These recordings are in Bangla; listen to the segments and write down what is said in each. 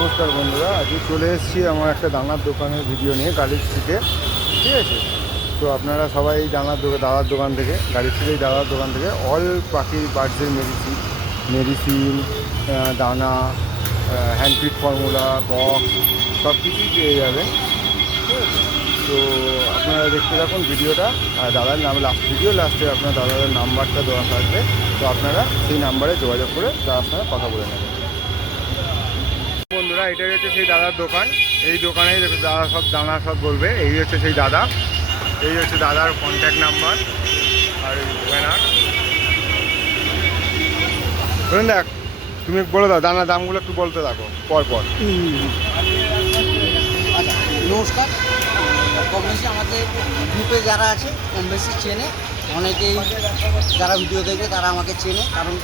নমস্কার বন্ধুরা, আজকে চলে এসেছি আমার একটা দানার দোকানের ভিডিও নিয়ে গাড়ির স্ট্রিটে ঠিক আছে তো আপনারা সবাই দানার দোকান দাদার দোকান থেকে, গাড়ির স্ট্রিটে দাদার দোকান থেকে অল পাখি বার্ডসের মেডিসিন মেডিসিন দানা হ্যান্ডপিট ফর্মুলা বক্স সব কিছুই পেয়ে যাবেন? তো আপনারা দেখতে থাকুন ভিডিওটা, আর দাদার নাম লাস্ট ভিডিও লাস্টে আপনার দাদার নাম্বারটা দেওয়া থাকবে, তো আপনারা সেই নাম্বারে যোগাযোগ করে দাদার সঙ্গে কথা বলে নেবেন বন্ধুরা এটাই হচ্ছে সেই দাদার দোকান। এই দোকানেই দাদা সব দানা সব বলবে। এই হচ্ছে সেই দাদা। এই হচ্ছে দাদার কন্ট্যাক্ট নাম্বার আর ব্যানার বলুন দেখ, তুমি বলে দাও, দানা দামগুলো একটু বলতে থাকো, পর পর। আচ্ছা নমস্কার। কম বেশি আমাদের গ্রুপে যারা আছে, কম বেশি চেনে। অনেকেই যারা ভিডিও দেখবে তারা আমাকে চেনে, কারণ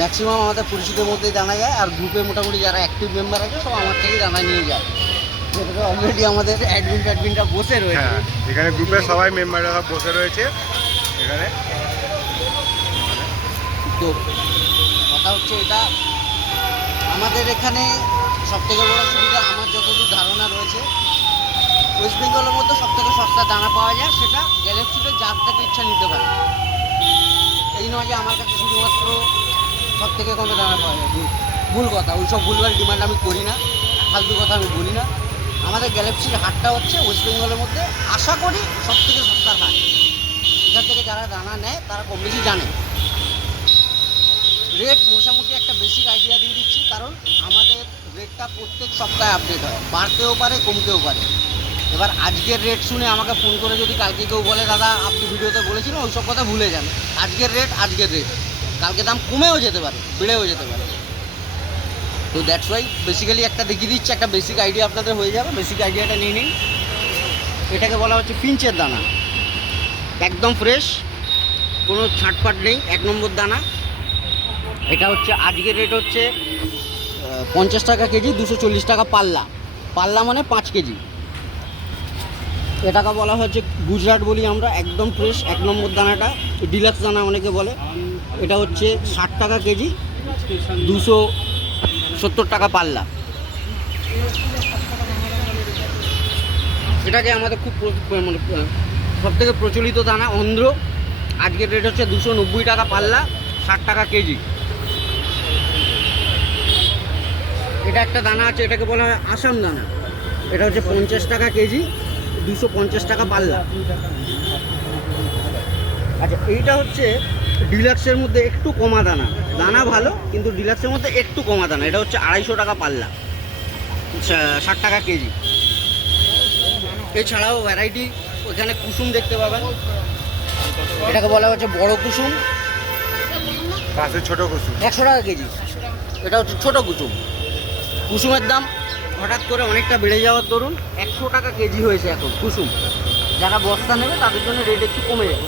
ম্যাক্সিমাম আমাদের পরিচিতের মধ্যেই জানা যায় আর গ্রুপে মোটামুটি যারা অ্যাক্টিভ মেম্বার আছে সব আমার থেকেই জানা নিয়ে যায়। যেটাতে অলরেডি আমাদের অ্যাডমিন ট্যাডমিনটা বসে রয়েছে। হ্যাঁ এখানে গ্রুপের সবাই মেম্বাররা সব বসে রয়েছে। এখানে। তো কথা হচ্ছে এটা আমাদের এখানে সবথেকে বড় সুবিধা আমার যতদূর ধারণা রয়েছে ওয়েস্ট বেঙ্গলের মধ্যে সবথেকে সস্তা দানা পাওয়া যায় সেটা গ্যালাক্সিতে যার থেকে ইচ্ছা নিতে পারে। এই নয় যে আমার কাছে শুধুমাত্র সব থেকে কমে দানা পাওয়া যায়। ভুল- ভুল কথা, ওইসব ভুলভাল ডিমান্ড আমি করি না, ফালতু কথা আমি বলি না। আমাদের গ্যালাক্সির হাটটা হচ্ছে ওয়েস্ট বেঙ্গলের মধ্যে, আশা করি সব থেকে সস্তার হাট। এখান থেকে যারা দানা নেয়, তারা কম বেশি জানে। রেট মোটামুটি একটা বেসিক আইডিয়া দিয়ে দিচ্ছি, কারণ আমাদের রেটটা প্রত্যেক সপ্তাহে আপডেট হয়। বাড়তেও পারে, কমতেও পারে। এবার আজকের রেট শুনে আমাকে ফোন করে যদি কালকে কেউ বলে, দাদা, আপনি ভিডিওতে বলেছিলেন ওই সব কথা ভুলে যান। আজকের রেট আজকের রেট কালকে দাম কমেও যেতে পারে, বেড়েও যেতে পারে। তো দ্যাটস ওয়াই বেসিক্যালি একটা দেখিয়ে দিচ্ছি, একটা বেসিক আইডিয়া আপনাদের হয়ে যাবে। বেসিক আইডিয়াটা নিয়ে নিন। এটাকে বলা হচ্ছে ফিঞ্চের দানা। একদম ফ্রেশ কোনো ছাটপাট নেই, এক নম্বর দানা। এটা হচ্ছে, আজকের রেট হচ্ছে পঞ্চাশ টাকা কেজি, দুশো চল্লিশ টাকা পাল্লা। পাল্লা মানে পাঁচ কেজি। এটাকে বলা হচ্ছে গুজরাট বলি আমরা, একদম ফ্রেশ এক নম্বর দানাটা ডিলাক্স দানা অনেকে বলে। এটা হচ্ছে ষাট টাকা কেজি, দুশো সত্তর টাকা পাল্লা। এটাকে আমাদের খুব মানে সব থেকে প্রচলিত দানা, অন্ধ্র। আজকের রেট হচ্ছে দুশো নব্বই টাকা পাল্লা, ষাট টাকা কেজি। এটা একটা দানা আছে, এটাকে বলা হয় আসাম দানা। এটা হচ্ছে পঞ্চাশ টাকা কেজি দুশো পঞ্চাশ টাকা পাল্লা। আচ্ছা এইটা হচ্ছে ডিলাক্সের মধ্যে একটু কমা দানা। দানা ভালো কিন্তু ডিলাক্সের মধ্যে একটু কমা দানা। এটা হচ্ছে আড়াইশো টাকা পাল্লা। ষাট টাকা কেজি। এছাড়াও ভ্যারাইটি ওখানে কুসুম দেখতে পাবেন। এটাকে বলা হচ্ছে বড় কুসুম। ছোট কুসুম। একশো টাকা কেজি। এটা হচ্ছে ছোটো কুসুম। কুসুমের দাম হঠাৎ করে অনেকটা বেড়ে যাওয়ার দরুন একশো টাকা কেজি হয়েছে এখন কুসুম। যারা বস্তা নেবে তাদের জন্য রেট একটু কমে যাবে।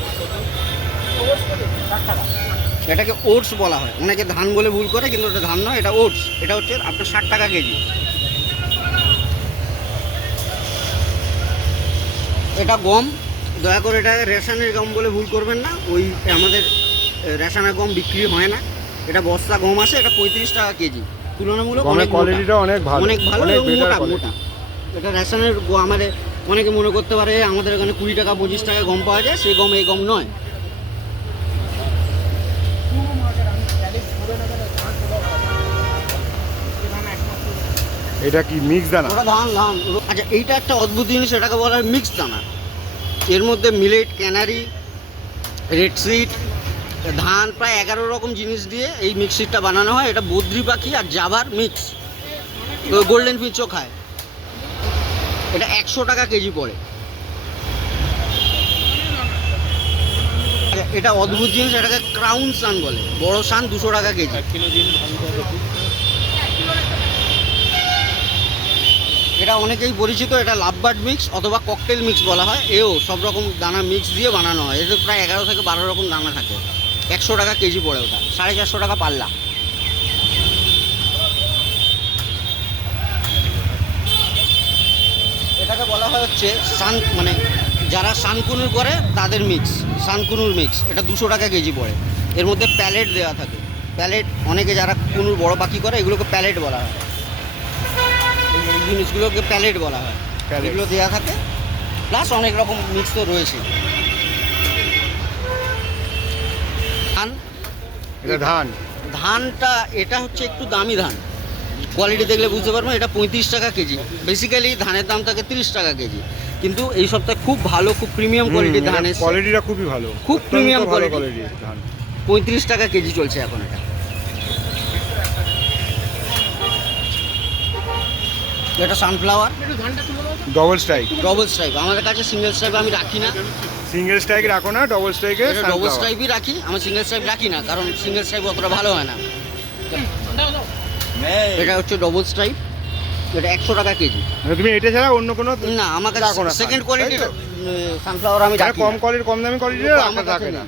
এটাকে ওটস বলা হয়। অনেকে ধান বলে ভুল করে, কিন্তু ওটা ধান নয়, এটা ওটস এটা হচ্ছে আপনার ষাট টাকা কেজি। এটা গম। দয়া করে এটা রেশনের গম বলে ভুল করবেন না। ওই আমাদের রেশনের গম বিক্রি হয় না। এটা বস্তা গম আছে এটা পঁয়ত্রিশ টাকা কেজি। তুলনামূলক অনেক কোয়ালিটিটা অনেক ভালো অনেক ভালো এবং মোটা মোটা। এটা রেশনের আমাদের অনেকে মনে করতে পারে আমাদের এখানে কুড়ি টাকা পঁচিশ টাকা গম পাওয়া যায় সেই গম এই গম নয়। এটা কি মিক্স দানা? ওটা ধান ধান। আচ্ছা এইটা একটা অদ্ভুত জিনিস এটাকে বলা হয় মিক্স দানা। এর মধ্যে মিলেট ক্যানারি রেড সিড ধান প্রায় এগারো রকম জিনিস দিয়ে এই মিক্সিটটা বানানো হয়। এটা বদ্রি পাখি আর জাভার মিক্স। গোল্ডেন ফিচও খায়। এটা একশো টাকা কেজি পড়ে। এটা অদ্ভুত জিনিস এটাকে ক্রাউন সান বলে। বড় সান দুশো টাকা কেজি। এটা অনেকেই পরিচিত এটা লাভবার্ড মিক্স অথবা ককটেল মিক্স বলা হয়। এও সব রকম দানা মিক্স দিয়ে বানানো হয়। এতে প্রায় এগারো থেকে বারো রকম দানা থাকে। একশো টাকা কেজি পড়ে ওটা সাড়ে চারশো টাকা পাল্লা। এটাকে বলা হয় হচ্ছে সান মানে যারা সানকুনুর করে তাদের মিক্স সানকুনুর মিক্স এটা দুশো টাকা কেজি পড়ে। এর মধ্যে প্যালেট দেওয়া থাকে। প্যালেট অনেকে যারা কুনুর বড় পাখি করে এগুলোকে প্যালেট বলা হয়। এই জিনিসগুলোকে প্যালেট বলা হয়। এগুলো দেওয়া থাকে। প্লাস অনেক রকম মিক্স তো রয়েছে ধান এটা ধান। ধানটা এটা হচ্ছে একটু দামি ধান। কোয়ালিটি দেখলে বুঝতে পারবেন এটা পঁয়ত্রিশ টাকা কেজি। বেসিক্যালি ধানের দাম থাকে তিরিশ টাকা কেজি। কিন্তু এই সপ্তাহে খুব ভালো খুব প্রিমিয়াম কোয়ালিটির ধান এসেছে। কোয়ালিটিটা খুবই ভালো। খুব প্রিমিয়াম quality। ধান। পঁয়ত্রিশ টাকা কেজি চলছে এখন এটা। এটা sunflower double strike double stripe আমাদের কাছে সিঙ্গেল স্ট্রাইপ আমি রাখি না। সিঙ্গেল স্ট্রাইক রাখো না ডবল স্ট্রাইকে ডবল স্ট্রাইপই রাখি আমি সিঙ্গেল স্ট্রাইপ রাখি না কারণ সিঙ্গেল স্ট্রাইপ অতটা ভালো হয় না। এটা হচ্ছে ডবল স্ট্রাইপ এটা একশো টাকা কেজি। মানে তুমি এটা ছাড়া অন্য কোনো না আমার কাছে রাখো না সেকেন্ড কোয়ালিটি? সানফ্লাওয়ার আমি রাখি কম কোয়ালিটি কম দামি কোয়ালিটি আমার থাকে না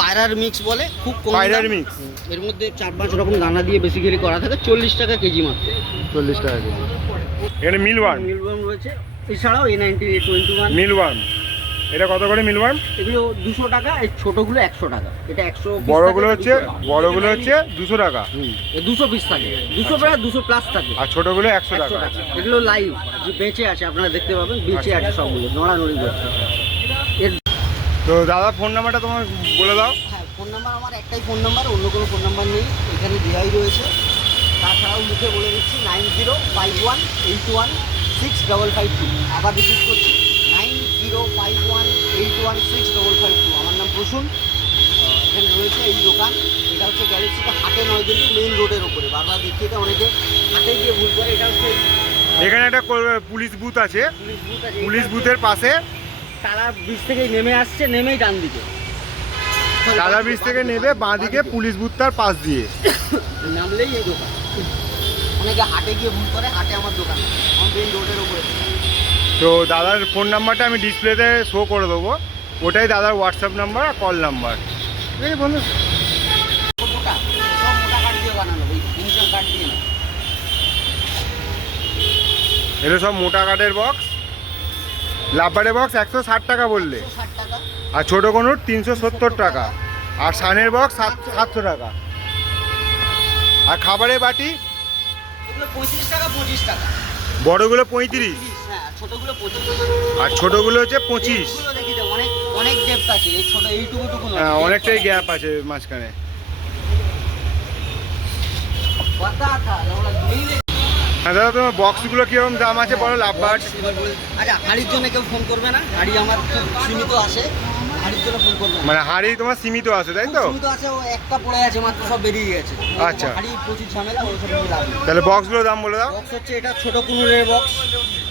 পায়রার মিক্স বলে খুব কম পায়রার mix? এর মধ্যে চার পাঁচ রকম দানা দিয়ে বেসিক্যালি করা থাকে চল্লিশ টাকা কেজি মাত্র। চল্লিশ টাকা কেজি। এখানে মিলওয়ার্ম মিলওয়ার্ম রয়েছে। এছাড়াও টোয়েন্টি ওয়ান মিলওয়ার্ম এটা কত করে মিলওয়ার্ম এগুলো দুশো টাকা এই ছোটোগুলো একশো টাকা। এটা একশো বড়গুলো হচ্ছে বড়গুলো হচ্ছে দুশো টাকা। দুশো পিস থাকে। দুশো প্রায় দুশো প্লাস থাকে। আর ছোটগুলো একশো টাকা। এগুলো লাইভ যে বেঁচে আছে আপনারা দেখতে পাবেন বেঁচে আছে সবগুলো নড়ানড়ি করছে। তো দাদা ফোন নাম্বারটা তোমার বলে দাও। হ্যাঁ ফোন নাম্বার আমার একটাই ফোন নাম্বার অন্য কোনো ফোন নাম্বার নেই। এখানে দেওয়াই রয়েছে। তাছাড়াও মুখে বলে দিচ্ছি nine zero five one eight one six double five two আবার রিপিট করছি nine zero five one eight one six double five two আমার নাম প্রসূন। এখানে রয়েছে এই দোকান। এটা হচ্ছে গ্যালেক্সিটা হাটে নয় কিন্তু মেন রোডের ওপরে বারবার দেখিয়ে দেয় অনেকে হাটে গিয়ে ভুল করে। এটা হচ্ছে এখানে একটা পুলিশ বুথ আছে। পুলিশ বুথ বুথের পাশে। তারা ব্রিজ থেকে নেমে আসছে নেমেই ডান দিকে। টালা ব্রিজ থেকে নেবে বাঁ দিকে পুলিশ বুথটার পাশ দিয়ে। নামলেই এই দোকান। অনেকে হাটে গিয়ে ভুল করে হাটে আমার দোকান। মেন রোডের উপরে। তো দাদার ফোন নাম্বারটা আমি ডিসপ্লেতে শো করে দেবো। ওটাই দাদার হোয়াটসঅ্যাপ নাম্বার আর কল নাম্বার ঠিক আছে বন্ধু? সব মোটা সব মোটা কাঠ দিয়ে বানানো ওই ইনশাল কাঠ দিয়ে না। এগুলো সব মোটা কাঠের বক্স লাভবারের বক্স একশো ষাট টাকা বললে। ষাট টাকা। আর ছোটো কোনো তিনশো সত্তর টাকা। আর সানের বক্স সাত সাতশো টাকা। আর খাবারের বাটি পঁয়ত্রিশ টাকা পঁচিশ টাকা। বড়গুলো পঁয়ত্রিশ? হ্যাঁ আর ছোটোগুলো হচ্ছে পঁচিশ। হ্যাঁ অনেকটাই গ্যাপ আছে মাঝখানে। হ্যাঁ দাদা তোমার বক্সগুলো কীরকম দাম আছে বলো বলে- আচ্ছা হাড়ির জন্য কেউ ফোন করবে না? হাড়ি আমার সীমিত আছে। মানে হাড়ি তোমার সীমিত আছে তাই তো? সীমিত আছে ও একটা পড়ে আছে মাত্র সব বেরিয়ে গেছে। আচ্ছা। হাড়ি প্রচুর ঝামেলা সব। তাহলে দাম বলে দাও। বক্স হচ্ছে এটা ছোট কুনুরের বক্স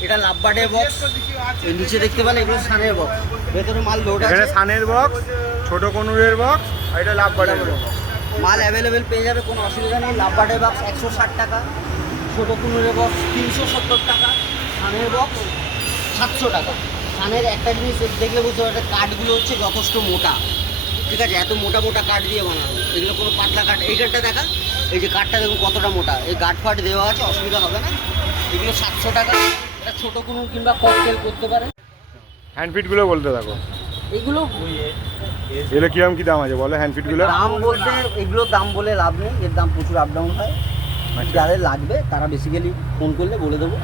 এটা লাভবার্ডের বক্স এই নিচে দেখতে পেলে এগুলো সানের বক্স ভেতরে মাল লোড এখানে সানের বক্স ছোট কনুরের বক্স আর এটা বক্স মাল অ্যাভেলেবেল পেয়ে যাবে কোনো অসুবিধা নেই। লাভবার্ডের বক্স একশো ষাট টাকা ছোট কুনুরের বক্স তিনশো সত্তর টাকা সানের বক্স সাতশো টাকা। সানের একটা জিনিস দেখলে বুঝতে পারবে কাঠগুলো হচ্ছে যথেষ্ট মোটা। ঠিক আছে এত মোটা মোটা কাঠ দিয়ে বানানো। এগুলো কোনো পাতলা কাঠ এই কাঠটা দেখা এই যে কাঠটা দেখুন কতটা মোটা। এই গাঠ ফাট দেওয়া আছে অসুবিধা হবে না। এগুলো সাতশো টাকা। এটা ছোটো কোনো কিংবা ককটেল করতে পারে হ্যান্ডফিটগুলো বলতে থাকো। এগুলো এগুলো কীরকম কি দাম আছে? বলো হ্যান্ডফিটগুলো দাম বলতে এগুলোর দাম বলে লাভ নেই। এর দাম প্রচুর আপ ডাউন হয়। যাদের লাগবে তারা বেসিক্যালি ফোন করলে বলে দেবো।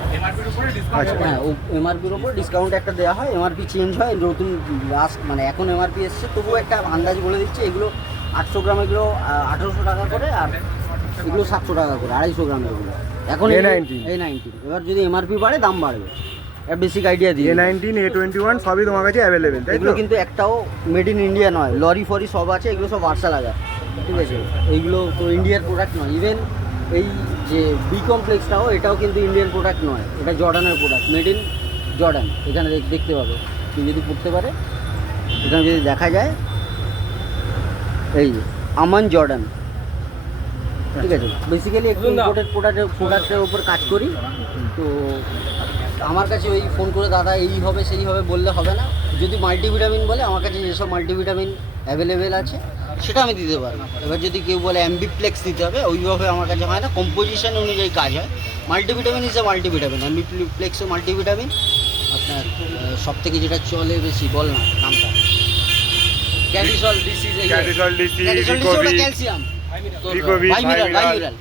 আচ্ছা। হ্যাঁ? এমআরপির ওপর ডিসকাউন্ট একটা দেওয়া হয়। এমআরপি চেঞ্জ হয় নতুন লাস্ট মানে এখন এমআরপি এসছে। তবুও একটা আন্দাজ বলে দিচ্ছে এগুলো আটশো গ্রাম এগুলো আঠেরোশো টাকা করে আর এগুলো সাতশো টাকা করে আড়াইশো গ্রাম এগুলো। এখন A19 এই নাইনটিন এবার যদি এমআরপি বাড়ে দাম বাড়বে। বেসিক আইডিয়া দিয়ে A nineteen A twenty one সবই তোমার কাছে অ্যাভেলেবেল এগুলো কিন্তু একটাও মেড ইন ইন্ডিয়া নয়। লরি ফরি সব আছে এগুলো সব বার্সা লাগা ঠিক আছে? এইগুলো তো ইন্ডিয়ার প্রোডাক্ট নয়। ইভেন এই যে বি কমপ্লেক্সটাও এটাও কিন্তু ইন্ডিয়ান প্রোডাক্ট নয়। এটা জর্ডানের প্রোডাক্ট মেড ইন জর্ডান এখানে দেখ- দেখতে পাবে। তুমি যদি পড়তে পারে এখানে যদি দেখা যায় এই আমান জর্ডান ঠিক আছে? বেসিক্যালি একটু ইম্পোর্টেড প্রোডাক্টের প্রোডাক্টের উপর কাজ করি। তো আমার কাছে ওই ফোন করে দাদা এই হবে সেই হবে বললে হবে না। যদি মাল্টিভিটামিন বলে আমার কাছে যেসব মাল্টিভিটামিন অ্যাভেলেবেল আছে সেটা আমি দিতে পারব এবার যদি কেউ বলে অ্যাম্বিপ্লেক্স দিতে হবে ওইভাবে আমার কাছে হয় না। কম্পোজিশন অনুযায়ী কাজ হয়। মাল্টিভিটামিন ইজ এ মাল্টিভিটামিন অ্যাম্বিপ্লেক্সও মাল্টিভিটামিন আপনার সব থেকে যেটা চলে বেশি বল না নামটা। ক্যাডিসল ডিসিজ ডিসি ক্যাডিসল ডিসি ক্যালসিয়াম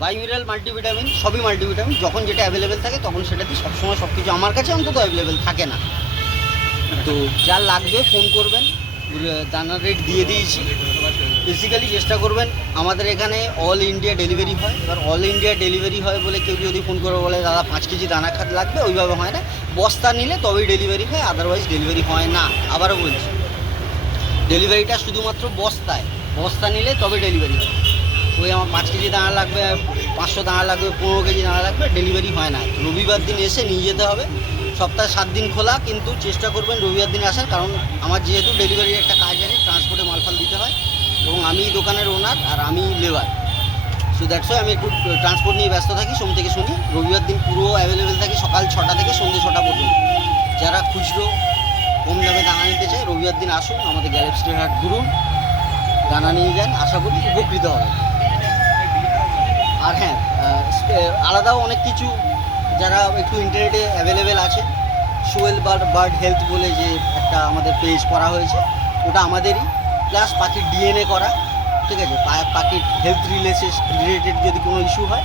ভাইমিরাল মাল্টিভিটামিন সবই মাল্টিভিটামিন যখন যেটা অ্যাভেলেবেল থাকে তখন সেটা দিই সবসময় সব কিছু আমার কাছে অন্তত অ্যাভেলেবেল থাকে না। তো যা লাগবে ফোন করবেন। দানার রেট দিয়ে দিয়েছি। বেসিক্যালি চেষ্টা করবেন আমাদের এখানে অল ইন্ডিয়া ডেলিভারি হয়। এবার অল ইন্ডিয়া ডেলিভারি হয় বলে কেউ যদি ফোন করে বলে, দাদা, পাঁচ কেজি দানা খাত লাগবে? ওইভাবে হয় না। বস্তা নিলে তবেই ডেলিভারি হয় আদারওয়াইজ ডেলিভারি হয় না। আবারও বলছি ডেলিভারিটা শুধুমাত্র বস্তায়। বস্তা নিলে তবে ডেলিভারি হয়। ওই আমার পাঁচ কেজি দানা লাগবে, পাঁচশো দানা লাগবে, পনেরো কেজি দানা লাগবে ডেলিভারি হয় না। রবিবার দিন এসে নিয়ে যেতে হবে। সপ্তাহে সাত দিন খোলা, কিন্তু চেষ্টা করবেন রবিবার দিনে আসার, কারণ আমার যেহেতু ডেলিভারির একটা কাজ আছে ট্রান্সপোর্টে মালফাল দিতে হয় এবং আমি দোকানের ওনার আর আমি লেবার। সো দ্যাটস আমি একটু ট্রান্সপোর্ট নিয়ে ব্যস্ত থাকি, সোম থেকে শুনি। রবিবার দিন পুরো অ্যাভেলেবেল থাকি, সকাল ছটা থেকে সন্ধ্যে ছটা পর্যন্ত। যারা খুচরো কম দামে দানা নিতে চায়, রবিবার দিন আসুন, আমাদের গ্যালেক্সি হাট ঘুরুন, দানা নিয়ে যান, আশা করি উপকৃত হবে। আর হ্যাঁ আলাদাও অনেক কিছু যারা একটু ইন্টারনেটে অ্যাভেলেবেল আছে সোয়েল বার্ড বার্ড হেলথ বলে যে একটা আমাদের পেজ করা হয়েছে, ওটা আমাদেরই। প্লাস পাখির ডিএনএ করা, ঠিক আছে? পাখির হেলথ রিলেটেড রিলেটেড যদি কোনো ইস্যু হয়,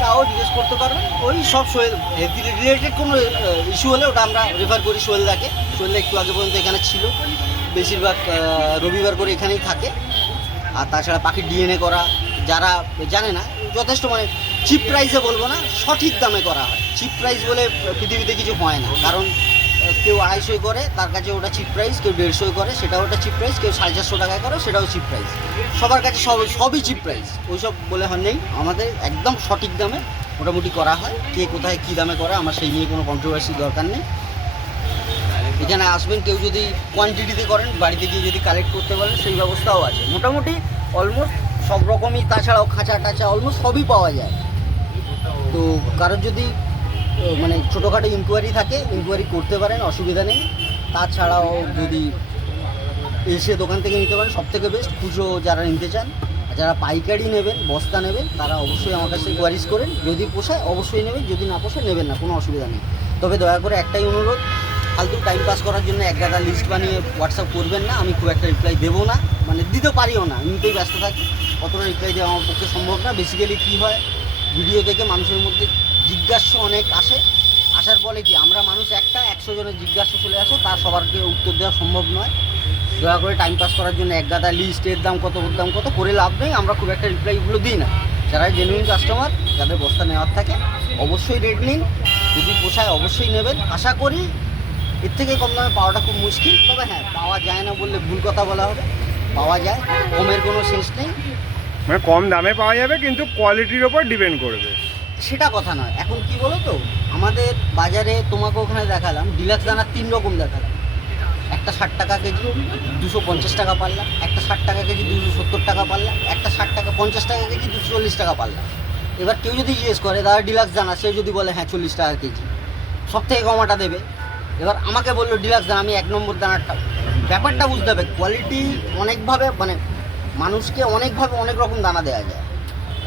তাও জিজ্ঞেস করতে পারবেন। ওই সব সোহেল হেলথ রিলেটেড কোনো ইস্যু হলে ওটা আমরা রেফার করি সোহেলদাকে। সোহেলদা একটু আগে পর্যন্ত এখানে ছিল। বেশিরভাগ রবিবার করে এখানেই থাকে। আর তাছাড়া পাখির ডিএনএ করা, যারা জানে না, যথেষ্ট মানে চিপ প্রাইসে বলব না, সঠিক দামে করা হয়। চিপ প্রাইস বলে পৃথিবীতে কিছু হয় না। কারণ কেউ আড়াইশোই করে, তার কাছে ওটা চিপ প্রাইস কেউ দেড়শোই করে, সেটাও ওটা চিপ প্রাইস কেউ সাড়ে চারশো টাকায় করে, সেটাও চিপ প্রাইস সবার কাছে সব, সবই চিপ প্রাইস ওইসব বলে হয় নেই। আমাদের একদম সঠিক দামে মোটামুটি করা হয়। কে কোথায় কী দামে করে, আমার সেই নিয়ে কোনো কন্ট্রোভার্সি দরকার নেই। এখানে আসবেন, কেউ যদি কোয়ান্টিটিতে করেন, বাড়িতে গিয়ে যদি কালেক্ট করতে পারেন সেই ব্যবস্থাও আছে। মোটামুটি অলমোস্ট সব রকমই, তাছাড়াও খাঁচা টাচা অলমোস্ট সবই পাওয়া যায়। তো কারোর যদি মানে ছোটোখাটো ইনকোয়ারি থাকে ইনকোয়ারি করতে পারেন, অসুবিধা নেই। তাছাড়াও যদি এসে দোকান থেকে নিতে পারেন সব থেকে বেস্ট খুচরো যারা নিতে চান, যারা পাইকারি নেবেন, বস্তা নেবেন, তারা অবশ্যই আমার কাছে কোয়ারিজ করেন। যদি পোষায়, অবশ্যই নেবেন, যদি না পোষায়, নেবেন না, কোনো অসুবিধা নেই। তবে দয়া করে একটাই অনুরোধ, ফালতু টাইম পাস করার জন্য এক গাদা লিস্ট বানিয়ে হোয়াটসঅ্যাপ করবেন না, আমি খুব একটা রিপ্লাই দেবো না মানে দিতে পারিও না, এমনিতেই ব্যস্ত থাকি। অতটা রিপ্লাই দেওয়া আমার পক্ষে সম্ভব না। বেসিক্যালি কী হয় ভিডিও দেখে মানুষের মধ্যে জিজ্ঞাসা অনেক আসে। আসার ফলে কি, আমরা মানুষ একটা, একশো জনের জিজ্ঞাসা চলে আসে, তার সবারকে উত্তর দেওয়া সম্ভব নয়। দয়া করে টাইম পাস করার জন্য এক গাদা লিস্ট এর দাম কত, ওর দাম কত, করে লাভ নেই, আমরা খুব একটা রিপ্লাইগুলো দিই না। যারা জেনুইন কাস্টমার যাদের বস্তা নেওয়ার থাকে, অবশ্যই রেট নিন। যদি পোষায় অবশ্যই নেবেন। আশা করি এর থেকে কম দামে পাওয়াটা খুব মুশকিল, তবে হ্যাঁ পাওয়া যায় না বললে ভুল কথা বলা হবে। পাওয়া যায়, কমের কোনো শেষ নেই। মানে কম দামে পাওয়া যাবে, কিন্তু কোয়ালিটির ওপর ডিপেন্ড করবে। সেটা কথা নয়। এখন কি বলো তো আমাদের বাজারে তোমাকে ওখানে দেখালাম ডিলাক্স দানার তিন রকম দেখালাম। একটা ষাট টাকা কেজি, দুশো পঞ্চাশ টাকা পারলাম একটা ষাট টাকা কেজি, দুশো সত্তর টাকা পারলাম একটা ষাট টাকা, পঞ্চাশ টাকা কেজি, দুশো চল্লিশ টাকা পারলাম এবার কেউ যদি জিজ্ঞেস করে, দাদা ডিলাক্স দানা? সে যদি বলে হ্যাঁ চল্লিশ টাকা কেজি। সব থেকে কমাটা দেবে। এবার আমাকে বলল ডিলাক্স দানা, আমি এক নম্বর দানারটা ব্যাপারটা বুঝতে হবে কোয়ালিটি অনেকভাবে মানে মানুষকে অনেকভাবে অনেক রকম দানা দেওয়া যায়।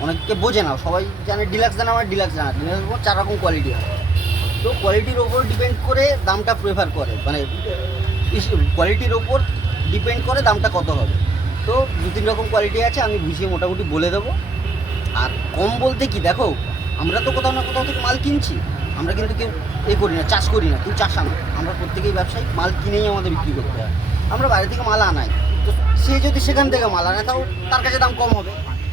অনেককে বোঝে না, সবাই জানে ডিলাক্স জানা আমার ডিলাক্স দানা ডিলাক্স চার রকম কোয়ালিটি হয়। তো কোয়ালিটির ওপর ডিপেন্ড করে দামটা প্রেফার করে মানে কোয়ালিটির ওপর ডিপেন্ড করে দামটা কত হবে। তো দু তিন রকম কোয়ালিটি আছে, আমি বুঝিয়ে মোটামুটি বলে দেবো। আর কম বলতে কি, দেখো, আমরা তো কোথাও না কোথাও থেকে মাল কিনছি, আমরা কিন্তু কেউ এ করি না, চাষ করি না, কেউ চাষা না। আমরা প্রত্যেকেই ব্যবসায়ী মাল কিনেই আমাদের বিক্রি করতে হয়। আমরা বাইরে থেকে মাল আনাই। তো সে যদি সেখান থেকে মাল আনে, তাও তার কাছে দাম কম হবে।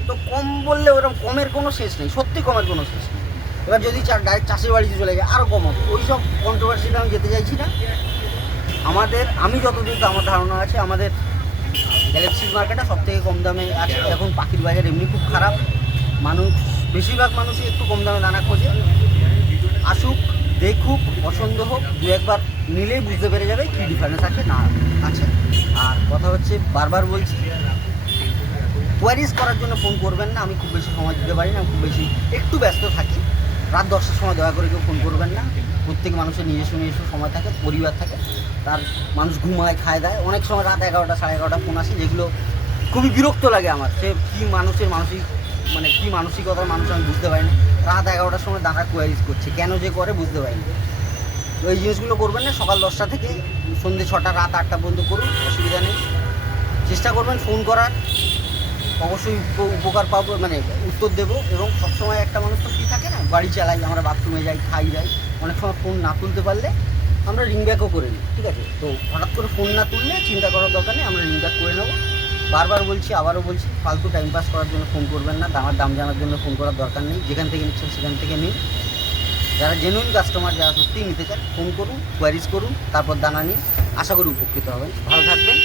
তো কম বললে ওরকম কমের কোনো শেষ নেই, সত্যি কমের কোনো শেষ নেই। এবার যদি ডাইরেক্ট চাষের বাড়িতে চলে যায় আরও কম হবে। ওই সব কন্ট্রোভার্সিতে আমি যেতে চাইছি না। আমাদের, আমি যতদূর আমার ধারণা আছে, আমাদের গ্যালাক্সি মার্কেটটা সব থেকে কম দামে আছে। এখন পাখির বাজার এমনি খুব খারাপ। মানুষ, বেশিরভাগ মানুষই একটু কম দামে দানা খোঁজে। আসুক, দেখুক, পছন্দ হোক, দু একবার নিলেই বুঝতে পেরে যাবে কী ডিফারেন্স আছে, না আছে। আর কথা হচ্ছে, বারবার বলছি কোয়ারিজ করার জন্য ফোন করবেন না, আমি খুব বেশি সময় দিতে পারি না খুব বেশি একটু ব্যস্ত থাকি। রাত দশটার সময় দয়া করে কেউ ফোন করবেন না। প্রত্যেক মানুষের নিজস্ব নিজস্ব সময় থাকে, পরিবার থাকে। তার মানুষ ঘুমায়, খায়, দেয়। অনেক সময় রাত এগারোটা, সাড়ে এগারোটা ফোন আসে, যেগুলো খুবই বিরক্ত লাগে আমার। সে কী মানুষের মানসিক মানে কী মানসিকতার মানুষ আমি বুঝতে পারি না। রাত এগারোটার সময় দাঁড়া কোয়ারিজ করছে, কেন যে করে বুঝতে পারি না। ওই জিনিসগুলো করবেন না, সকাল দশটা থেকে সন্ধ্যে ছটা, রাত আটটা পর্যন্ত করুন, অসুবিধা নেই। চেষ্টা করবেন ফোন করার। অবশ্যই উপ- উপকার পাবো মানে উত্তর দেবো এবং সবসময় একটা মানুষ তো কী থাকে না বাড়ি চালাই, আমরা বাথরুমে যাই, খাই যাই, অনেক সময় ফোন না তুলতে পারলে আমরা রিং ব্যাকও করে নিই ঠিক আছে? তো হঠাৎ করে ফোন না তুললে চিন্তা করার দরকার নেই, আমরা রিং ব্যাক করে নেব। বারবার বলছি, আবারও বলছি, ফালতু টাইম পাস করার জন্য ফোন করবেন না দামার দাম জানার জন্য ফোন করার দরকার নেই, যেখান থেকে নিচ্ছেন সেখান থেকে নিন। যারা জেনুইন কাস্টমার যারা সত্যিই নিতে চান ফোন করুন কোয়ারিজ করুন, তারপর দানা নিন। আশা করি উপকৃত হবেন। ভালো থাকবেন